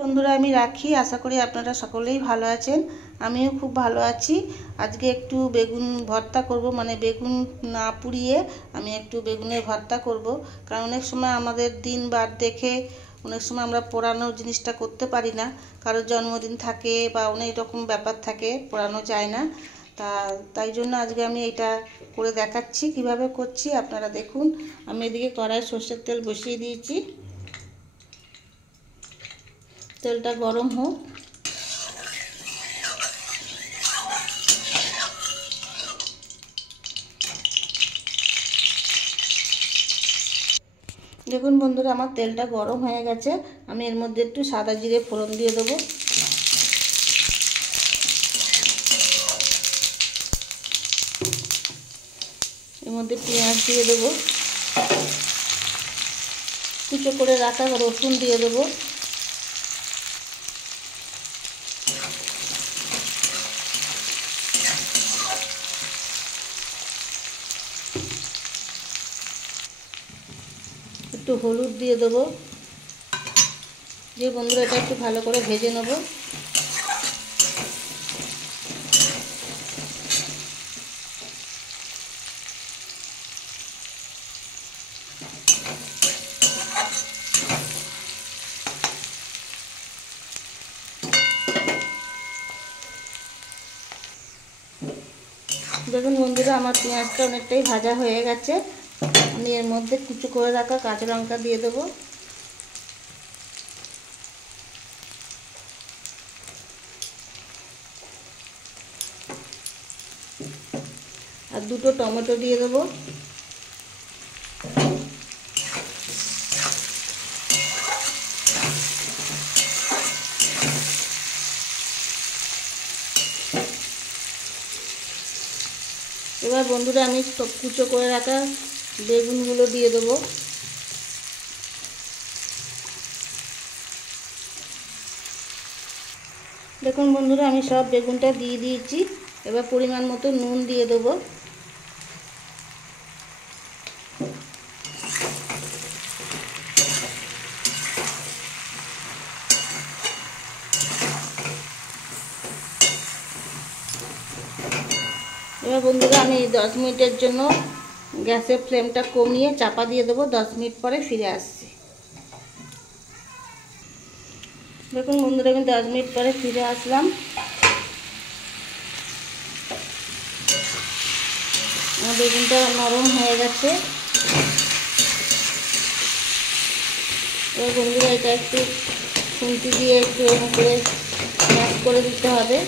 বন্ধুরা আমি রাখি, আশা করি আপনারা সকলেই ভালো আছেন। আমিও খুব ভালো আছি। আজকে একটু বেগুন ভর্তা করব, মানে বেগুন না পুড়িয়ে আমি একটু বেগুনের ভর্তা করব। কারণ অনেক সময় আমাদের দিন বার দেখে অনেক সময় আমরা পোড়ানো জিনিসটা করতে পারি না, কারোর জন্মদিন থাকে বা অনেক রকম ব্যাপার থাকে, পোড়ানো যায় না। তাই জন্য আজকে আমি এটা করে দেখাচ্ছি কিভাবে করছি, আপনারা দেখুন। আমি এদিকে কড়াই সর্ষের তেল বসিয়ে দিয়েছি, তেলটা গরম হোক। দেখুন বন্ধুরা, আমার তেলটা গরম হয়ে গেছে। আমি এর মধ্যে একটু সাদা জিরে ফোড়ন দিয়ে দেবো। এর মধ্যে পেঁয়াজ দিয়ে দেবো, কুচো করে রাখা রসুন দিয়ে দেবো, একটু হলুদ দিয়ে দেবো। যে বন্ধুরা এটা একটু ভালো করে ভেজে নেব। দেখুন বন্ধুরা, আমার পেঁয়াজটা অনেকটাই ভাজা হয়ে গেছে। আমি এর মধ্যে কুচো করে রাখা কাঁচা লঙ্কা দিয়ে দেবো, আর দুটো টমেটো দিয়ে দেবো। এবার বন্ধুরা আমি কুচো করে রাখা বেগুনগুলো দিয়ে দেবো। দেখুন বন্ধুরা, আমি সব বেগুনটা দিয়ে দিয়েছি। এবার পরিমাণ মতো নুন দিয়ে দেবো। এবার বন্ধুরা আমি 10 মিনিটের জন্য গ্যাসের ফ্লেমটা কমিয়ে চাপা দিয়ে দেবো। 10 মিনিট পরে ফিরে আসছি। দেখুন বন্ধুরা, আমি 10 মিনিট পরে ফিরে আসলাম। আমার বেগুনটা নরম হয়ে গেছে। এবার বন্ধুরা এটা একটু খুন্তি দিয়ে একটু এরকম করে ম্যাশ করে দিতে হবে।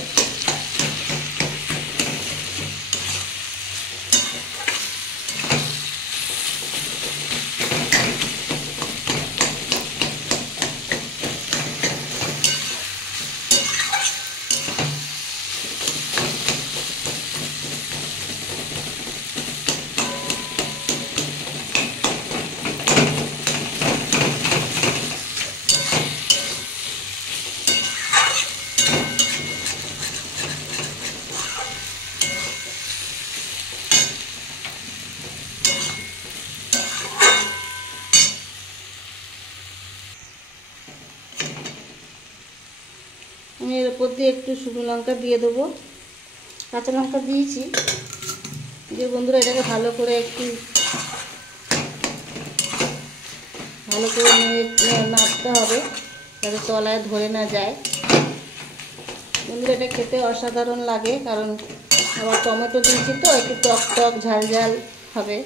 আমি এর উপর দিয়ে একটু শুকনো লঙ্কা দিয়ে দেবো, কাঁচা লঙ্কা দিয়েছি। যে বন্ধুরা এটাকে ভালো করে একটু নাড়তে হবে, যাতে তলায় ধরে না যায়। বন্ধুরা এটা খেতে অসাধারণ লাগে, কারণ আবার টমেটো দিয়েছি তো একটু টক টক ঝাল ঝাল হবে।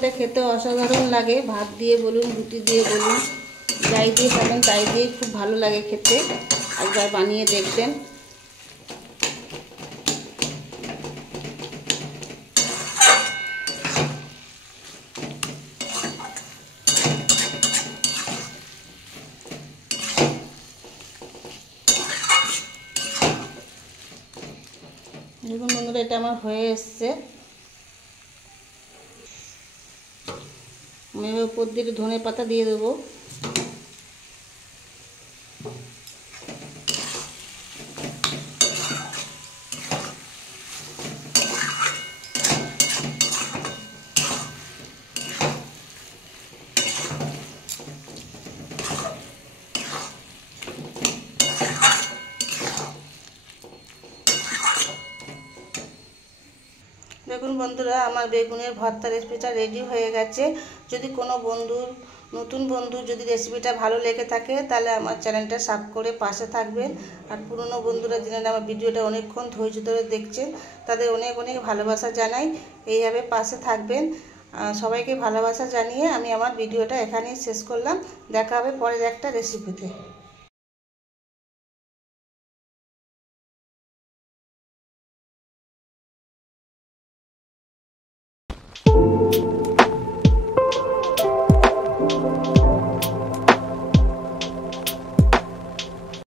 এটা খেতে অসাধারণ লাগে, ভাত দিয়ে বলুন, রুটি দিয়ে বলুন, যাই দিয়ে খাবেন তাই দিয়ে খুব ভালো লাগে খেতে। একবার বানিয়ে দেখবেন। দেখুন বন্ধুরা, এটা আমার হয়ে এসছে। আমি উপর দিয়ে ধনে পাতা দিয়ে দেবো। দেখুন বন্ধুরা, আমার বেগুনের ভর্তা রেসিপিটা রেডি হয়ে গেছে। যদি কোনো নতুন বন্ধু যদি রেসিপিটা ভালো লেগে থাকে, তাহলে আমার চ্যানেলটা সাবস্ক্রাইব করে পাশে থাকবেন। আর পুরনো বন্ধুরা যিনারা আমার ভিডিওটা অনেকক্ষণ ধৈর্য ধরে দেখছেন, তাদের অনেক অনেক ভালোবাসা জানাই। এইভাবে পাশে থাকবেন। সবাইকে ভালোবাসা জানিয়ে আমি আমার ভিডিওটা এখানেই শেষ করলাম। দেখা হবে পরের একটা রেসিপিতে।